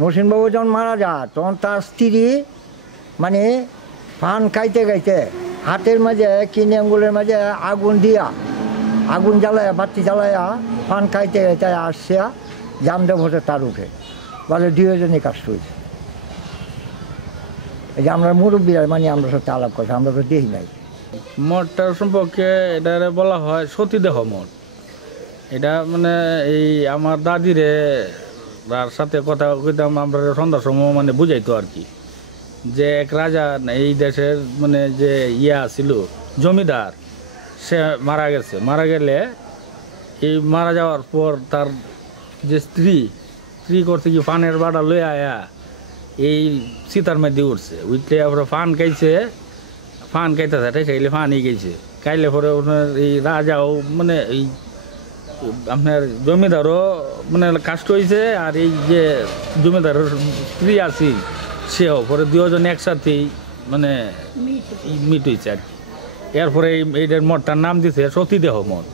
মহসিন বাবু যখন মারা যায় তখন তার স্ত্রী মানে পান খাইতে খাইতে হাতের মাঝে কিনে আঙ্গুলের মাঝে আগুন জ্বালায়া বাতি জ্বালায়া পান খাইতে খাইতে আসছে জামদে ভোটে তার উঠে বলে দুজনই কাজ হয়েছে। এই যে আমরা মুরব্বীরা মানে আমরা সাথে আলাপ করছি, আমরা তো দেখি নাই। মঠটার সম্পর্কে এটা বলা হয় সতীদেহ মঠ। এটা মানে এই আমার দাদিরে তার সাথে কথা কইতাম আমরা সন্ধ্যার সময় মানে বুঝাইতো আর কি, যে এক রাজা এই দেশের মানে যে ছিল জমিদার, সে মারা গেছে। মারা গেলে এই মারা যাওয়ার পর তার যে স্ত্রী করছে কি পানের বাড়া লয়ে আয়া এই সীতার মধ্যে উঠছে, উঠলে আপনার পান খাইতে থাকে খাইলে পানই গেছে। খাইলে পরে আপনার এই রাজাও মানে এই আপনার জমিদারও মানে কাষ্ট হয়েছে, আর এই যে জমিদারের স্ত্রী আছে সেও পরে দুজন একসাথেই মানে মিট হয়েছে আর কি। এরপরে এইটার মঠটার নাম দিছে সতীদেহ মঠ।